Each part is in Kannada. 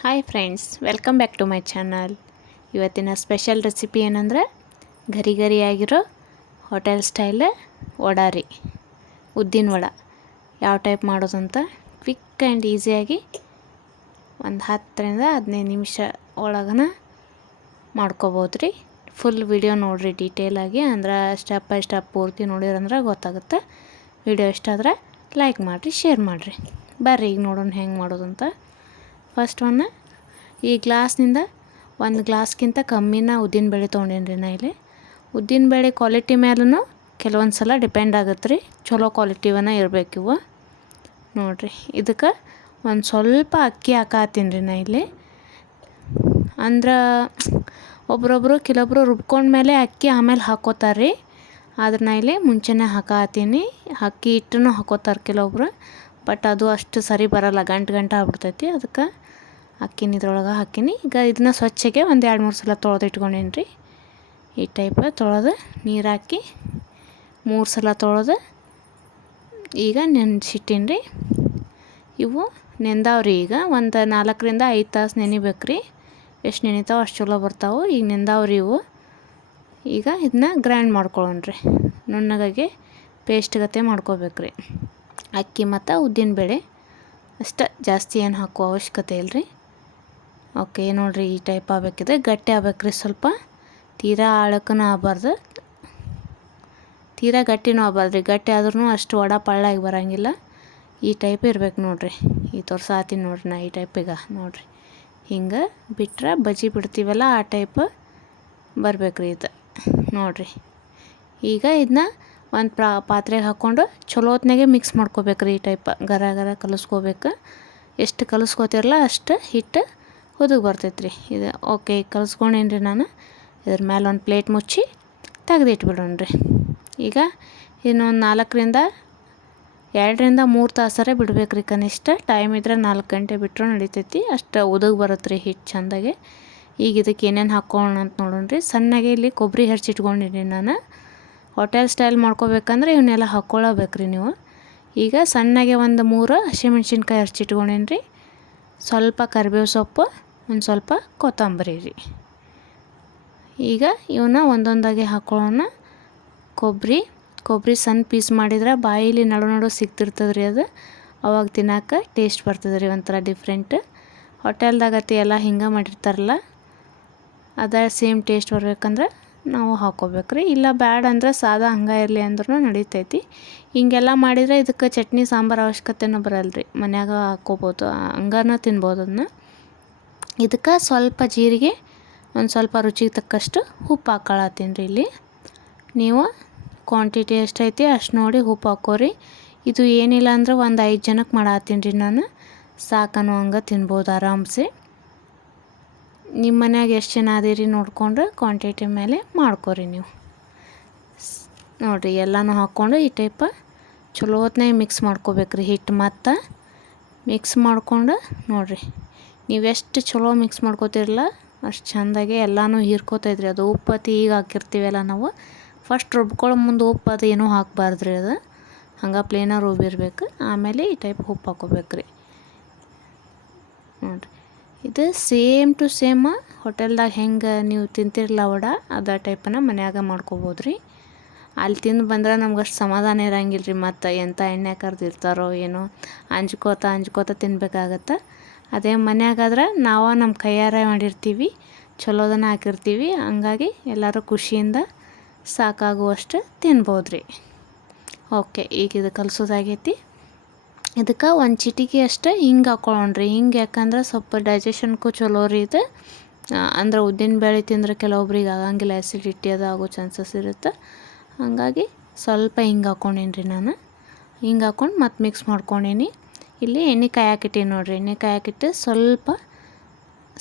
Hi friends, welcome back to my channel. ಇವತ್ತಿನ ಸ್ಪೆಷಲ್ ರೆಸಿಪಿ ಏನಂದ್ರೆ ಗರಿ ಗರಿಯಾಗಿರೋ ಹೋಟೆಲ್ ಸ್ಟೈಲ್ ವಡಾ ರೀ. ಉದ್ದಿನ ವಡ ಯಾವ ಟೈಪ್ ಮಾಡೋದಂತ ಕ್ವಿಕ್ ಆ್ಯಂಡ್ ಈಸಿಯಾಗಿ ಒಂದು 10ರಿಂದ 15 ನಿಮಿಷ ಒಳಗನ ಮಾಡ್ಕೋಬೋದು ರೀ. ಫುಲ್ ವಿಡಿಯೋ ನೋಡಿರಿ ಡೀಟೇಲಾಗಿ, ಅಂದ್ರೆ ಸ್ಟೆಪ್ ಬೈ ಸ್ಟೆಪ್ ಪೂರ್ತಿ ನೋಡಿರಂದ್ರೆ ಗೊತ್ತಾಗುತ್ತೆ. ವಿಡಿಯೋ ಇಷ್ಟ ಆದರೆ ಲೈಕ್ ಮಾಡಿರಿ, ಶೇರ್ ಮಾಡಿರಿ. ಬರ್ರಿ ಈಗ ನೋಡೋಣ ಹೆಂಗೆ ಮಾಡೋದಂತ. ಫಸ್ಟ್ ಈ ಗ್ಲಾಸ್ನಿಂದ ಒಂದು ಗ್ಲಾಸ್ಗಿಂತ ಕಮ್ಮಿನ ಉದ್ದಿನಬೇಳೆ ತೊಗೊಂಡೇನಿ ರೀ. ನಾ ಇಲ್ಲಿ ಉದ್ದಿನಬೇಳೆ ಕ್ವಾಲಿಟಿ ಮೇಲೂ ಕೆಲವೊಂದು ಸಲ ಡಿಪೆಂಡ್ ಆಗುತ್ತೆ ರೀ. ಚಲೋ ಕ್ವಾಲಿಟಿವನ್ನ ಇರಬೇಕು ಇವು. ನೋಡಿರಿ, ಇದಕ್ಕೆ ಒಂದು ಸ್ವಲ್ಪ ಅಕ್ಕಿ ಹಾಕತ್ತೀನಿ ರೀ. ನಾ ಇಲ್ಲಿ ಅಂದ್ರೆ ಒಬ್ರೊಬ್ಬರು ಕೆಲವೊಬ್ರು ರುಬ್ಕೊಂಡ್ಮೇಲೆ ಅಕ್ಕಿ ಆಮೇಲೆ ಹಾಕೋತಾರೆ ರೀ. ಆದ್ರೆ ನಾ ಇಲ್ಲಿ ಮುಂಚೆನೇ ಹಾಕತ್ತೀನಿ. ಅಕ್ಕಿ ಹಿಟ್ಟನ್ನು ಹಾಕೋತಾರೆ ಕೆಲವೊಬ್ರು, ಬಟ್ ಅದು ಅಷ್ಟು ಸರಿ ಬರೋಲ್ಲ, ಗಂಟು ಆಗ್ಬಿಡ್ತೈತಿ. ಅದಕ್ಕೆ ಅಕ್ಕಿನ ಇದ್ರೊಳಗೆ ಹಾಕೀನಿ. ಈಗ ಇದನ್ನ ಸ್ವಚ್ಛಗೆ ಒಂದು 2-3 ಸಲ ತೊಳೆದು ಇಟ್ಕೊಂಡೇನಿ ರೀ. ಈ ಟೈಪ್ ತೊಳೆದು ನೀರು ಹಾಕಿ 3 ಸಲ ತೊಳೆದು ಈಗ ನೆನೆಸಿಟ್ಟೀನಿ ರೀ. ಇವು ನೆಂದಾವ್ರಿ. ಈಗ ಒಂದು 4ರಿಂದ 5 ತಾಸು ನೆನಿಬೇಕು ರೀ. ಎಷ್ಟು ನೆನಿತಾವೆ ಅಷ್ಟು ಚಲೋ ಬರ್ತಾವೆ. ಈಗ ನೆಂದಾವ್ರಿ ಇವು. ಈಗ ಇದನ್ನ ಗ್ರೈಂಡ್ ಮಾಡ್ಕೊಳ್ಳೋಣ ರೀ. ನುಣ್ಣಗಾಗಿ ಪೇಸ್ಟ್ ಗತೆ ಮಾಡ್ಕೋಬೇಕು ರೀ. ಅಕ್ಕಿ ಮತ್ತು ಉದ್ದಿನಬೇಳೆ ಅಷ್ಟೇ, ಜಾಸ್ತಿ ಏನು ಹಾಕೋ ಅವಶ್ಯಕತೆ ಇಲ್ಲ ರೀ. ಓಕೆ, ನೋಡಿರಿ ಈ ಟೈಪ್ ಆಗಬೇಕಿದೆ. ಗಟ್ಟಿ ಆಗ್ಬೇಕ್ರಿ ಸ್ವಲ್ಪ. ತೀರಾ ಆಳಕ್ಕೂ ಆಗಬಾರ್ದು, ತೀರಾ ಗಟ್ಟಿನೂ ಆಗಬಾರ್ದು ರೀ. ಗಟ್ಟಿ ಆದ್ರೂ ಅಷ್ಟು ವಡ ಪಳ್ಳಾಗಿ ಬರೋಂಗಿಲ್ಲ. ಈ ಟೈಪ್ ಇರ್ಬೇಕು ನೋಡಿರಿ. ಈ ತೋರ್ಸಾತೀನಿ ನೋಡಿರಿ ನಾ ಈ ಟೈಪಿಗೆ. ನೋಡಿರಿ, ಹಿಂಗೆ ಬಿಟ್ರೆ ಬಜ್ಜಿ ಬಿಡ್ತೀವಲ್ಲ ಆ ಟೈಪ್ ಬರ್ಬೇಕು ರೀ ಇದು. ನೋಡಿರಿ, ಈಗ ಇದನ್ನ ಒಂದು ಪಾತ್ರೆಗೆ ಹಾಕ್ಕೊಂಡು ಚಲೋ ಹೊತ್ನಾಗೆ ಮಿಕ್ಸ್ ಮಾಡ್ಕೋಬೇಕು ರೀ. ಈ ಟೈಪ್ ಗರ ಕಲಿಸ್ಕೋಬೇಕು. ಎಷ್ಟು ಕಲಿಸ್ಕೋತಿರಲ್ಲ ಅಷ್ಟು ಹಿಟ್ಟು ಹುದುಗ್ ಬರ್ತೈತೆ ರೀ ಇದು. ಓಕೆ, ಕಲಿಸ್ಕೊಂಡೇನಿ ರೀ ನಾನು. ಇದ್ರ ಮೇಲೆ ಒಂದು ಪ್ಲೇಟ್ ಮುಚ್ಚಿ ತೆಗೆದಿಟ್ಬಿಡೋಣ ರೀ. ಈಗ ಇನ್ನೊಂದು 2ರಿಂದ 3 ತಾಸರೆ ಬಿಡ್ಬೇಕು ರೀ ಕನಿಷ್ಠ. ಟೈಮ್ ಇದ್ದರೆ 4 ಗಂಟೆ ಬಿಟ್ಟರು ನಡಿತೈತಿ. ಅಷ್ಟು ಉದುಗ್ ಬರುತ್ತೆ ರೀ ಹಿಟ್ಟು ಚೆಂದಾಗೆ. ಈಗ ಇದಕ್ಕೆ ಏನೇನು ಹಾಕ್ಕೊಳ್ಳೋಣ ಅಂತ ನೋಡೋಣ ರೀ. ಸಣ್ಣಗೆ ಇಲ್ಲಿ ಕೊಬ್ಬರಿ ಹೆಚ್ಚಿಟ್ಕೊಂಡಿನಿ ನಾನು. ಹೋಟೆಲ್ ಸ್ಟೈಲ್ ಮಾಡ್ಕೋಬೇಕಂದ್ರೆ ಇವನ್ನೆಲ್ಲ ಹಾಕ್ಕೊಳ್ಳಬೇಕು ರೀ ನೀವು. ಈಗ ಸಣ್ಣಗೆ ಒಂದು 3 ಹಸಿಮೆಣ್ಸಿನ್ಕಾಯಿ ಹೆಚ್ಚಿಟ್ಕೊಂಡೇನಿ ರೀ. ಸ್ವಲ್ಪ ಕರಿಬೇವು ಸೊಪ್ಪು, ಒಂದು ಸ್ವಲ್ಪ ಕೊತ್ತಂಬರಿ ರೀ. ಈಗ ಇವನ್ನ ಒಂದೊಂದಾಗಿ ಹಾಕ್ಕೊಳ್ಳೋಣ. ಕೊಬ್ಬರಿ ಸಣ್ಣ ಪೀಸ್ ಮಾಡಿದ್ರೆ ಬಾಯಿಲಿ ನಡು ಸಿಗ್ತಿರ್ತದೆ ರೀ. ಅದು ಅವಾಗ ತಿನ್ನೋಕೆ ಟೇಸ್ಟ್ ಬರ್ತದೆ ರೀ, ಒಂಥರ ಡಿಫ್ರೆಂಟ್. ಹೋಟೆಲ್ದಾಗತ್ತೆ ಎಲ್ಲ ಹಿಂಗೆ ಮಾಡಿರ್ತಾರಲ್ಲ, ಅದೇ ಸೇಮ್ ಟೇಸ್ಟ್ ಬರ್ಬೇಕಂದ್ರೆ ನಾವು ಹಾಕ್ಕೋಬೇಕು ರೀ. ಇಲ್ಲ ಬ್ಯಾಡ ಅಂದ್ರೆ ಸಾದಾ ಹಂಗೆ ಇರಲಿ ಅಂದ್ರೂ ನಡೀತೈತಿ. ಹಿಂಗೆಲ್ಲ ಮಾಡಿದರೆ ಇದಕ್ಕೆ ಚಟ್ನಿ ಸಾಂಬಾರು ಅವಶ್ಯಕತೆನೂ ಬರಲ್ಲ ರೀ. ಮನ್ಯಾಗ ಹಾಕ್ಕೋಬೋದು, ಹಂಗನ ತಿನ್ಬೋದು ಅದನ್ನ. ಇದಕ್ಕೆ ಸ್ವಲ್ಪ ಜೀರಿಗೆ, ಒಂದು ಸ್ವಲ್ಪ ರುಚಿಗೆ ತಕ್ಕಷ್ಟು ಉಪ್ಪು ಹಾಕ್ಕೊಳತ್ತೀನಿ ರೀ. ಇಲ್ಲಿ ನೀವು ಕ್ವಾಂಟಿಟಿ ಎಷ್ಟೈತಿ ಅಷ್ಟು ನೋಡಿ ಉಪ್ಪು ಹಾಕೋರಿ. ಇದು ಏನಿಲ್ಲ ಅಂದ್ರೆ ಒಂದು 5 ಜನಕ್ಕೆ ಮಾಡತ್ತೀನಿ ರೀ ನಾನು. ಸಾಕನು ಹಂಗೆ ತಿನ್ಬೋದು ಆರಾಮ್ಸೆ. ನಿಮ್ಮ ಮನ್ಯಾಗ ಎಷ್ಟು ಜನ ಅದೀರಿ ನೋಡಿಕೊಂಡು ಕ್ವಾಂಟಿಟಿ ಮೇಲೆ ಮಾಡ್ಕೊರಿ ನೀವು. ನೋಡಿರಿ, ಎಲ್ಲನೂ ಹಾಕ್ಕೊಂಡು ಈ ಟೈಪ ಚಲೋ ಹೊತ್ನಾಗ ಮಿಕ್ಸ್ ಮಾಡ್ಕೋಬೇಕು ರೀ ಹಿಟ್ಟು. ಮತ್ತು ಮಿಕ್ಸ್ ಮಾಡ್ಕೊಂಡು ನೋಡಿರಿ, ನೀವೆಷ್ಟು ಚಲೋ ಮಿಕ್ಸ್ ಮಾಡ್ಕೋತಿರಲ್ಲ ಅಷ್ಟು ಚೆಂದಾಗೆ ಎಲ್ಲನೂ ಹೀರ್ಕೋತೈತ್ರಿ. ಅದು ಉಪ್ಪು ಈಗ ಹಾಕಿರ್ತೀವಲ್ಲ ನಾವು, ಫಸ್ಟ್ ರುಬ್ಕೊಳ್ಳೋ ಮುಂದೆ ಉಪ್ಪು ಅದು ಏನೂ ಹಾಕಬಾರ್ದು ರೀ. ಅದು ಹಂಗೆ ಪ್ಲೇನಾಗಿ ರುಬ್ಬಿರ್ಬೇಕು. ಆಮೇಲೆ ಈ ಟೈಪ್ ಉಪ್ಪು ಹಾಕ್ಕೋಬೇಕು ರೀ. ನೋಡಿರಿ, ಇದು ಸೇಮ್ ಟು ಸೇಮ್ ಹೋಟೆಲ್ದಾಗ ಹೆಂಗೆ ನೀವು ತಿಂತಿರಲ್ಲ ವಡ, ಅದೇ ಟೈಪನ್ನ ಮನ್ಯಾಗ ಮಾಡ್ಕೋಬೋದು ರೀ. ಅಲ್ಲಿ ತಿಂದು ಬಂದ್ರೆ ನಮ್ಗೆ ಅಷ್ಟು ಸಮಾಧಾನ ಇರೋಂಗಿಲ್ಲ ರೀ. ಮತ್ತು ಎಂಥ ಎಣ್ಣೆ ಕರ್ದಿರ್ತಾರೋ ಏನೋ ಅಂಜ್ಕೋತ ತಿನ್ಬೇಕಾಗತ್ತೆ. ಅದೇ ಮನ್ಯಾಗಾದ್ರೆ ನಾವು ನಮ್ಮ ಕೈಯಾರೆ ಮಾಡಿರ್ತೀವಿ, ಚಲೋದನ್ನ ಹಾಕಿರ್ತೀವಿ. ಹಂಗಾಗಿ ಎಲ್ಲರೂ ಖುಷಿಯಿಂದ ಸಾಕಾಗುವಷ್ಟು ತಿನ್ಬೋದು ರೀ. ಓಕೆ, ಈಗ ಇದು ಕಲಸೋದಾಗೈತಿ. ಇದಕ್ಕೆ ಒಂದು ಚಿಟಿಕೆ ಅಷ್ಟೇ ಹಿಂಗೆ ಹಾಕ್ಕೊಳ್ಳೋಣ್ರಿ. ಹಿಂಗೆ ಯಾಕಂದ್ರೆ ಸ್ವಲ್ಪ ಡೈಜೆಷನ್ಗೂ ಚಲೋ ರೀ ಇದು. ಅಂದ್ರೆ ಉದ್ದಿನಬೇಳೆ ತಿಂದರೆ ಕೆಲವೊಬ್ರಿಗೆ ಆಗಂಗಿಲ್ಲ, ಆ್ಯಸಿಡಿಟಿ ಅದು ಆಗೋ ಚಾನ್ಸಸ್ ಇರುತ್ತೆ. ಹಾಗಾಗಿ ಸ್ವಲ್ಪ ಹಿಂಗೆ ಹಾಕ್ಕೊಂಡೇನಿ ರೀ ನಾನು. ಹಿಂಗೆ ಹಾಕ್ಕೊಂಡು ಮತ್ತೆ ಮಿಕ್ಸ್ ಮಾಡ್ಕೊಂಡೇನಿ. ಇಲ್ಲಿ ಎಣ್ಣೆ ಕಾಯಾಕಿಟ್ಟೀನಿ ನೋಡಿರಿ. ಎಣ್ಣೆ ಕಾಯಾಕಿಟ್ಟು ಸ್ವಲ್ಪ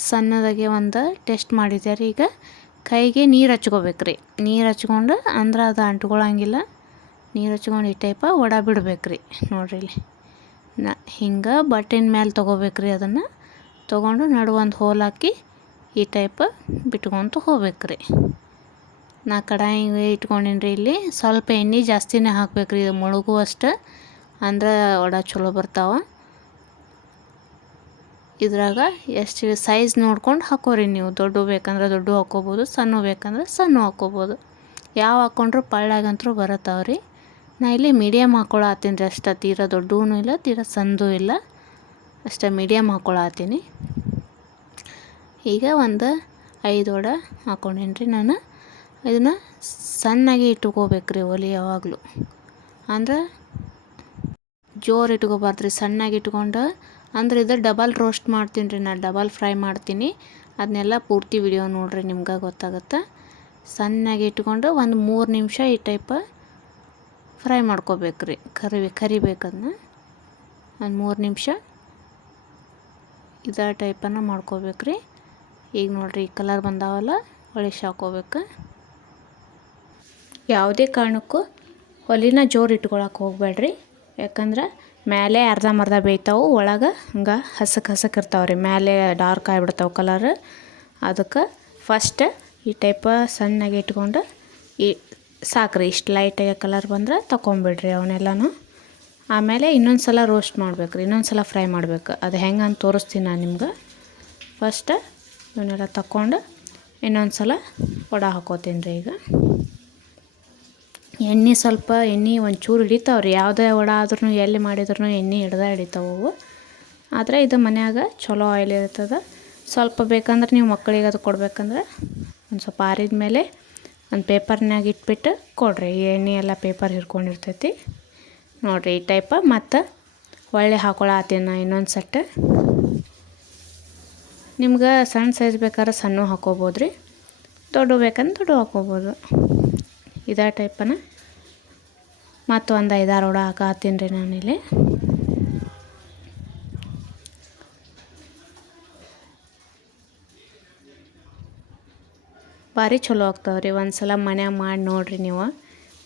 ಸಣ್ಣದಾಗೆ ಒಂದು ಟೆಸ್ಟ್ ಮಾಡಿದ್ದೆ ರೀ. ಈಗ ಕೈಗೆ ನೀರು ಹಚ್ಕೋಬೇಕು ರೀ. ನೀರು ಹಚ್ಕೊಂಡು ಅಂದ್ರೆ ಅದು ಅಂಟ್ಕೊಳ್ಳೋಂಗಿಲ್ಲ. ನೀರು ಹಚ್ಕೊಂಡು ಈ ಟೈಪ ವಡ ಬಿಡ್ಬೇಕು ರೀ. ನೋಡಿರಿ, ಇಲ್ಲಿ ಹಿಂಗೆ ಬಟ್ಟೆನ ಮೇಲೆ ತೊಗೋಬೇಕು ರೀ. ಅದನ್ನು ತೊಗೊಂಡು ಒಂದು ಹೋಲ್ ಹಾಕಿ ಈ ಟೈಪ್ ಬಿಟ್ಕೊತ ಹೋಗ್ಬೇಕು ರೀ. ನಾ ಕಡಾಯಿ ಇಟ್ಕೊಂಡೀನಿ ರೀ. ಇಲ್ಲಿ ಸ್ವಲ್ಪ ಎಣ್ಣೆ ಜಾಸ್ತಿನೇ ಹಾಕ್ಬೇಕು ರೀ, ಇದು ಮುಳುಗುವಷ್ಟು, ಅಂದ್ರೆ ವಡ ಚಲೋ ಬರ್ತಾವೆ. ಇದ್ರಾಗ ಎಷ್ಟು ಸೈಜ್ ನೋಡ್ಕೊಂಡು ಹಾಕೋರಿ ನೀವು. ದೊಡ್ಡ ಬೇಕಂದ್ರೆ ದೊಡ್ಡ ಹಾಕ್ಕೋಬೋದು, ಸಣ್ಣ ಬೇಕಂದ್ರೆ ಸಣ್ಣ ಹಾಕ್ಕೋಬೋದು. ಯಾವ ಹಾಕ್ಕೊಂಡ್ರು ಪಳ್ಳಾಗಂತೂ ಬರತ್ತಾವ್ರಿ. ನಾ ಇಲ್ಲಿ ಮೀಡಿಯಮ್ ಹಾಕ್ಕೊಳತ್ತೀನಿ ರೀ. ಅಷ್ಟು ತೀರ ದೊಡ್ಡವೂ ಇಲ್ಲ, ತೀರ ಸಣ್ಣದೂ ಇಲ್ಲ, ಅಷ್ಟೇ ಮೀಡಿಯಮ್ ಹಾಕ್ಕೊಳತ್ತೀನಿ. ಈಗ ಒಂದು 5 ವಡೆ ಹಾಕ್ಕೊಂಡೇನಿ ರೀ ನಾನು. ಇದನ್ನು ಸಣ್ಣಗೆ ಇಟ್ಕೋಬೇಕ್ರಿ ಒಲೆ ಯಾವಾಗಲೂ. ಅಂದ್ರೆ ಜೋರು ಇಟ್ಕೋಬಾರ್ದು ರೀ, ಸಣ್ಣಗೆ ಇಟ್ಕೊಂಡು. ಅಂದ್ರೆ ಇದು ಡಬಲ್ ರೋಸ್ಟ್ ಮಾಡ್ತೀನಿ ರೀ, ನಾನು ಡಬಲ್ ಫ್ರೈ ಮಾಡ್ತೀನಿ. ಅದನ್ನೆಲ್ಲ ಪೂರ್ತಿ ವಿಡಿಯೋ ನೋಡಿರಿ, ನಿಮ್ಗೆ ಗೊತ್ತಾಗುತ್ತೆ. ಸಣ್ಣಗೆ ಇಟ್ಕೊಂಡು ಒಂದು 3 ನಿಮಿಷ ಈ ಟೈಪ್ ಫ್ರೈ ಮಾಡ್ಕೋಬೇಕ್ರಿ. ಕರಿಬೇಕದನ್ನ ಒಂದು 3 ನಿಮಿಷ ಇದೇ ಟೈಪನ್ನು ಮಾಡ್ಕೋಬೇಕ್ರಿ. ಈಗ ನೋಡಿರಿ ಈ ಕಲರ್ ಬಂದಾವಲ್ಲ, ಹೊಳಿಸಿ ಹಾಕೋಬೇಕು. ಯಾವುದೇ ಕಾರಣಕ್ಕೂ ಒಲಿನ ಜೋರು ಇಟ್ಕೊಳಕ್ಕೆ ಹೋಗ್ಬೇಡ್ರಿ. ಯಾಕಂದ್ರೆ ಮೇಲೆ ಅರ್ಧಂಬರ್ಧ ಬೇಯ್ತಾವೆ, ಒಳಗೆ ಹಂಗೆ ಹಸಕ್ಕೆ ಇರ್ತಾವೆ ರೀ. ಮೇಲೆ ಡಾರ್ಕ್ ಆಗಿಬಿಡ್ತಾವೆ ಕಲರ್. ಅದಕ್ಕೆ ಫಸ್ಟ್ ಈ ಟೈಪ ಸಣ್ಣಗೆ ಇಟ್ಕೊಂಡು ಸಾಕ್ರಿ. ಇಷ್ಟು ಲೈಟಾಗಿ ಕಲರ್ ಬಂದ್ರೆ ತಗೊಂಬಿಡ್ರಿ ಅವನ್ನೆಲ್ಲನೂ. ಆಮೇಲೆ ಇನ್ನೊಂದು ಸಲ ರೋಸ್ಟ್ ಮಾಡ್ಬೇಕು ರೀ, ಇನ್ನೊಂದು ಸಲ ಫ್ರೈ ಮಾಡ್ಬೇಕು. ಅದು ಹೆಂಗೆ ಅಂತ ತೋರಿಸ್ತೀನಿ ನಾನು ನಿಮ್ಗೆ. ಫಸ್ಟ್ ಇವನ್ನೆಲ್ಲ ತಗೊಂಡು ಇನ್ನೊಂದು ಸಲ ವಡೆ ಹಾಕೋತೀನಿ ರೀ. ಈಗ ಎಣ್ಣೆ ಒಂಚೂರು ಹಿಡಿತಾವೆ ರೀ. ಯಾವುದೇ ವಡೆ ಆದ್ರೂ ಎಲ್ಲಿ ಮಾಡಿದ್ರೂ ಎಣ್ಣೆ ಹಿಡಿತಾವೆ ಅವು. ಆದರೆ ಇದು ಮನ್ಯಾಗ ಚಲೋ ಆಯಿಲ್ ಇರ್ತದೆ. ಸ್ವಲ್ಪ ಬೇಕಂದ್ರೆ ನೀವು ಮಕ್ಕಳಿಗೆ ಅದು ಕೊಡ್ಬೇಕಂದ್ರೆ ಒಂದು ಸ್ವಲ್ಪ ಆರಿದ ಮೇಲೆ ಒಂದು ಪೇಪರ್ನಾಗ ಇಟ್ಬಿಟ್ಟು ಕೊಡ್ರಿ. ಈ ಎಣ್ಣೆ ಎಲ್ಲ ಪೇಪರ್ ಹಿಡ್ಕೊಂಡಿರ್ತೈತಿ ನೋಡಿರಿ. ಈ ಟೈಪ ಮತ್ತು ಒಳ್ಳೆ ಹಾಕೊಳತ್ತೀನಿ ನಾ ಇನ್ನೊಂದು ಸೆಟ್. ನಿಮ್ಗೆ ಸಣ್ಣ ಸೈಜ್ ಬೇಕಾದ್ರೆ ಸಣ್ಣ ಹಾಕೋಬೋದು ರೀ, ದೊಡ್ಡ ಬೇಕಂದ್ರೆ ದೊಡ್ಡ ಹಾಕೋಬೋದು. ಇದೇ ಟೈಪನ ಮತ್ತು ಒಂದು 5-6 ವಡೆ ಹಾಕತ್ತೀನಿ ರೀ ನಾನಿಲ್ಲಿ. ಭಾರಿ ಚಲೋ ಆಗ್ತಾವೆ ರೀ. ಒಂದು ಸಲ ಮನ್ಯಾಗ ಮಾಡಿ ನೋಡಿರಿ ನೀವು,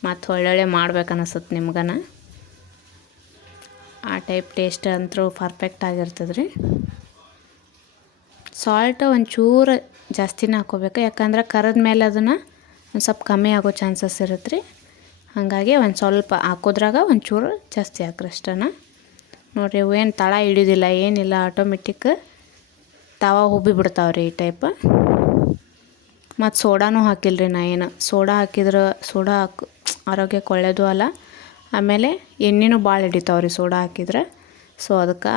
ಮತ್ತು ಒಳ್ಳೊಳ್ಳೆ ಮಾಡ್ಬೇಕು ಅನಿಸುತ್ತೆ ನಿಮ್ಗನ. ಆ ಟೈಪ್ ಟೇಸ್ಟ್ ಅಂತೂ ಪರ್ಫೆಕ್ಟ್ ಆಗಿರ್ತದೆ ರೀ. ಸಾಲ್ಟ್ ಒಂಚೂರು ಜಾಸ್ತಿನೇ ಹಾಕ್ಕೋಬೇಕು, ಯಾಕಂದ್ರೆ ಕರಿದ ಮೇಲೆ ಅದನ್ನು ಒಂದು ಸ್ವಲ್ಪ ಕಮ್ಮಿ ಆಗೋ ಚಾನ್ಸಸ್ ಇರುತ್ತೆ ರೀ. ಹಾಗಾಗಿ ಒಂದು ಸ್ವಲ್ಪ ಹಾಕೋದ್ರಾಗ ಒಂಚೂರು ಜಾಸ್ತಿ ಹಾಕ್ರಿ ಅಷ್ಟನ. ನೋಡಿರಿ ಇವು ಏನು ತಳ ಹಿಡಿಯೋದಿಲ್ಲ ಏನಿಲ್ಲ, ಆಟೋಮೆಟಿಕ್ ತವಾ ಉಬ್ಬಿ ಬಿಡ್ತಾವ್ರಿ ಈ ಟೈಪ್. ಮತ್ತು ಸೋಡಾನೂ ಹಾಕಿಲ್ಲ ರೀ ನಾ. ಏನು ಸೋಡಾ ಹಾಕಿದ್ರೆ ಆರೋಗ್ಯಕ್ಕೆ ಒಳ್ಳೆಯದು ಅಲ್ಲ. ಆಮೇಲೆ ಎಣ್ಣೆನೂ ಭಾಳ ಹಿಡಿತಾವ್ರಿ ಸೋಡಾ ಹಾಕಿದ್ರೆ. ಸೊ ಅದಕ್ಕೆ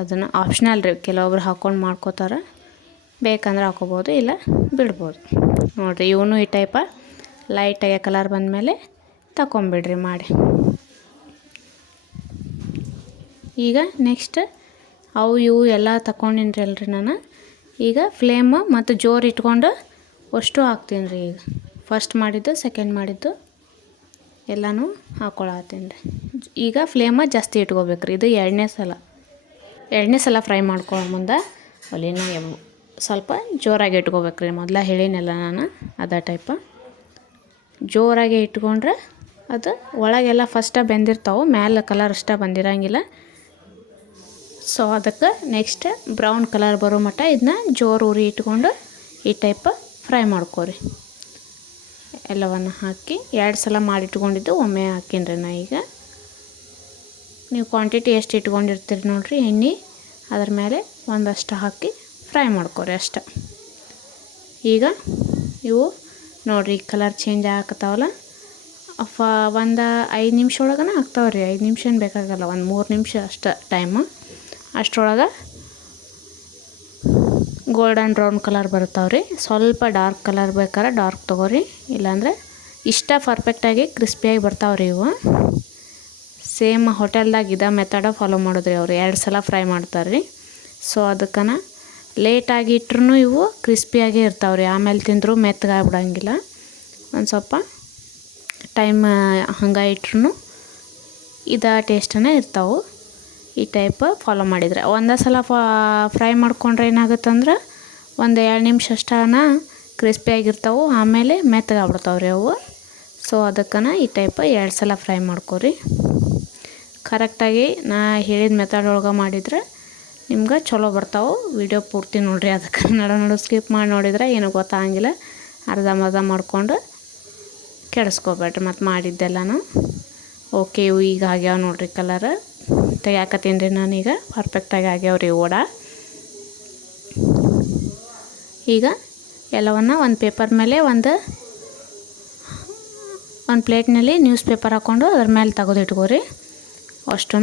ಅದನ್ನು ಆಪ್ಷನಲ್ ರೀ. ಕೆಲವೊಬ್ರು ಹಾಕ್ಕೊಂಡು ಮಾಡ್ಕೋತಾರೆ, ಬೇಕಂದ್ರೆ ಹಾಕೋಬೋದು, ಇಲ್ಲ ಬಿಡ್ಬೋದು. ನೋಡಿರಿ ಇವನು ಈ ಟೈಪ ಲೈಟಾಗಿ ಕಲರ್ ಬಂದಮೇಲೆ ತಗೊಂಬಿಡ್ರಿ ಮಾಡಿ. ಈಗ ನೆಕ್ಸ್ಟ್ ಇವು ಎಲ್ಲ ತಗೊಂಡಿನ್ರಿ ಅಲ್ರಿ ನಾನು. ಈಗ ಫ್ಲೇಮ್ ಮತ್ತು ಜೋರು ಇಟ್ಕೊಂಡು ಅಷ್ಟು ಹಾಕ್ತೀನಿ ರೀ. ಈಗ ಫಸ್ಟ್ ಮಾಡಿದ್ದು ಸೆಕೆಂಡ್ ಮಾಡಿದ್ದು ಎಲ್ಲನೂ ಹಾಕ್ಕೊಳತ್ತೀನಿ ರೀ. ಈಗ ಫ್ಲೇಮ ಜಾಸ್ತಿ ಇಟ್ಕೋಬೇಕು ರೀ. ಇದು ಎರಡನೇ ಸಲ ಫ್ರೈ ಮಾಡ್ಕೊಳ್ಳೋ ಮುಂದೆ ಒಲಿನ ಸ್ವಲ್ಪ ಜೋರಾಗಿ ಇಟ್ಕೋಬೇಕು ರೀ. ಮೊದಲ ಹೇಳಿನೆಲ್ಲ ನಾನು ಅದೇ ಟೈಪ ಜೋರಾಗಿ ಇಟ್ಕೊಂಡ್ರೆ ಅದು ಒಳಗೆಲ್ಲ ಫಸ್ಟ ಬೆಂದಿರ್ತಾವೆ, ಮೇಲೆ ಕಲರ್ ಅಷ್ಟೇ ಬಂದಿರೋಂಗಿಲ್ಲ. ಸೊ ಅದಕ್ಕೆ ನೆಕ್ಸ್ಟ್ ಬ್ರೌನ್ ಕಲರ್ ಬರೋ ಮಟ್ಟ ಇದನ್ನ ಜೋರು ಉರಿ ಇಟ್ಕೊಂಡು ಈ ಟೈಪ್ ಫ್ರೈ ಮಾಡ್ಕೊರಿ. ಎಲ್ಲವನ್ನು ಹಾಕಿ 2 ಸಲ ಮಾಡಿಟ್ಕೊಂಡಿದ್ದು ಒಮ್ಮೆ ಹಾಕೀನಿ ರೀ ನಾ. ಈಗ ನೀವು ಕ್ವಾಂಟಿಟಿ ಎಷ್ಟು ಇಟ್ಕೊಂಡಿರ್ತೀರಿ ನೋಡಿರಿ ಎಣ್ಣೆ, ಅದ್ರ ಮೇಲೆ ಒಂದಷ್ಟು ಹಾಕಿ ಫ್ರೈ ಮಾಡ್ಕೊರಿ ಅಷ್ಟೆ. ಈಗ ಇವು ನೋಡಿರಿ ಕಲರ್ ಚೇಂಜ್ ಆಗತ್ತಾವಲ್ಲ, ಒಂದು 5 ನಿಮಿಷ ಒಳಗನ ಆಗ್ತಾವೆ ರೀ. 5 ನಿಮಿಷ ಏನು ಬೇಕಾಗಲ್ಲ, ಒಂದು 3 ನಿಮಿಷ ಅಷ್ಟೇ ಟೈಮು. ಅಷ್ಟರೊಳಗೆ ಗೋಲ್ಡನ್ ಬ್ರೌನ್ ಕಲರ್ ಬರ್ತಾವೆ ರೀ. ಸ್ವಲ್ಪ ಡಾರ್ಕ್ ಕಲರ್ ಬೇಕಾದ್ರೆ ಡಾರ್ಕ್ ತೊಗೋರಿ, ಇಲ್ಲಾಂದರೆ ಇಷ್ಟ ಪರ್ಫೆಕ್ಟಾಗಿ ಕ್ರಿಸ್ಪಿಯಾಗಿ ಬರ್ತಾವೆ ರೀ ಇವು. ಸೇಮ್ ಹೋಟೆಲ್ದಾಗ ಇದೇ ಮೆಥಡ ಫಾಲೋ ಮಾಡಿದ್ರಿ ಅವರು. 2 ಸಲ ಫ್ರೈ ಮಾಡ್ತಾರೆ ರೀ. ಸೊ ಅದಕ್ಕನ ಲೇಟಾಗಿ ಇಟ್ರೂ ಇವು ಕ್ರಿಸ್ಪಿಯಾಗೇ ಇರ್ತಾವೆ ರೀ. ಆಮೇಲೆ ತಿಂದರೂ ಮೆತ್ತಗಾಗ್ಬಿಡಂಗಿಲ್ಲ. ಒಂದು ಸ್ವಲ್ಪ ಟೈಮ್ ಹಂಗೆ ಇಟ್ರೂ ಇದೇ ಟೇಸ್ಟನೇ ಇರ್ತಾವೆ. ಈ ಟೈಪ್ ಫಾಲೋ ಮಾಡಿದರೆ ಒಂದೇ ಸಲ ಫ್ರೈ ಮಾಡ್ಕೊಂಡ್ರೆ ಏನಾಗುತ್ತಂದ್ರೆ ಒಂದು 2 ನಿಮಿಷ ಅಷ್ಟನ ಕ್ರಿಸ್ಪಿಯಾಗಿರ್ತಾವೆ, ಆಮೇಲೆ ಮೆತ್ತಗಾಗ್ಬಿಡ್ತಾವೆ ರೀ ಅವು. ಸೊ ಅದಕ್ಕನ ಈ ಟೈಪ್ 2 ಸಲ ಫ್ರೈ ಮಾಡ್ಕೊರಿ. ಕರೆಕ್ಟಾಗಿ ನಾ ಹೇಳಿದ ಮೆಥಡ್ ಒಳಗೆ ಮಾಡಿದರೆ ನಿಮ್ಗೆ ಚಲೋ ಬರ್ತಾವೆ. ವಿಡಿಯೋ ಪೂರ್ತಿ ನೋಡಿರಿ, ಅದಕ್ಕೆ ನಡು ಸ್ಕಿಪ್ ಮಾಡಿ ನೋಡಿದ್ರೆ ಏನೂ ಗೊತ್ತಾಗಂಗಿಲ್ಲ. ಅರ್ಧಂಬರ್ಧ ಮಾಡ್ಕೊಂಡು ಕೆಡಿಸ್ಕೋಬೇಡ್ರಿ ಮತ್ತು ಮಾಡಿದ್ದೆಲ್ಲನೂ. ಓಕೆ, ಇವು ಈಗ ಆಗ್ಯಾವ ನೋಡಿರಿ ಕಲರ್ ತೆಗ್ಯಾಕತ್ತೀನಿ ರೀ ನಾನೀಗ. ಪರ್ಫೆಕ್ಟಾಗಿ ಆಗ್ಯಾವ ರೀ ವಡೆ. ಈಗ ಎಲ್ಲವನ್ನು ಒಂದು ಪೇಪರ್ ಮೇಲೆ ಒಂದು ಪ್ಲೇಟ್ನಲ್ಲಿ ನ್ಯೂಸ್ ಪೇಪರ್ ಹಾಕ್ಕೊಂಡು ಅದ್ರ ಮೇಲೆ ತೆಗೆದಿಟ್ಕೋರಿ ಅಷ್ಟೂ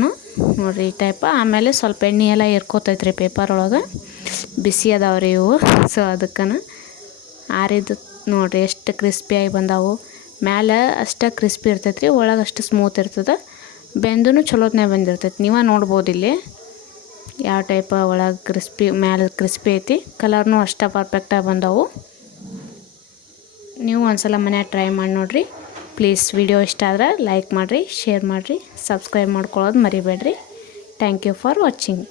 ನೋಡಿರಿ ಈ ಟೈಪ. ಆಮೇಲೆ ಸ್ವಲ್ಪ ಎಣ್ಣೆ ಎಲ್ಲ ಇರ್ಕೋತೈತ್ರಿ ಪೇಪರ್ ಒಳಗೆ, ಬಿಸಿ ಅದಾವ್ರಿ ಇವು. ಸೊ ಅದಕ್ಕನ ಆರಿದ್ದು ನೋಡಿರಿ ಎಷ್ಟು ಕ್ರಿಸ್ಪಿಯಾಗಿ ಬಂದಾವು. ಮ್ಯಾಲೆ ಅಷ್ಟು ಕ್ರಿಸ್ಪಿ ಇರ್ತೈತ್ರಿ, ಒಳಗೆ ಅಷ್ಟು ಸ್ಮೂತ್ ಇರ್ತದೆ. ಬೆಂದೂ ಚಲೋತ್ನೇ ಬಂದಿರ್ತೈತಿ. ನೀವೇ ನೋಡ್ಬೋದು ಇಲ್ಲಿ ಯಾವ ಟೈಪ ಒಳಗೆ ಕ್ರಿಸ್ಪಿ ಮ್ಯಾಲೆ ಕ್ರಿಸ್ಪಿ ಐತಿ. ಕಲರ್ನೂ ಅಷ್ಟೇ ಪರ್ಫೆಕ್ಟಾಗಿ ಬಂದವು. ನೀವು ಒಂದ್ಸಲ ಮನ್ಯಾಗ ಟ್ರೈ ಮಾಡಿ ನೋಡಿರಿ. ಪ್ಲೀಸ್ ವಿಡಿಯೋ ಇಷ್ಟ ಆದ್ರೆ ಲೈಕ್ ಮಾಡಿರಿ, ಶೇರ್ ಮಾಡಿರಿ, ಸಬ್ಸ್ಕ್ರೈಬ್ ಮಾಡ್ಕೊಳ್ಳೋದು ಮರಿಬೇಡ್ರಿ. Thank you for watching.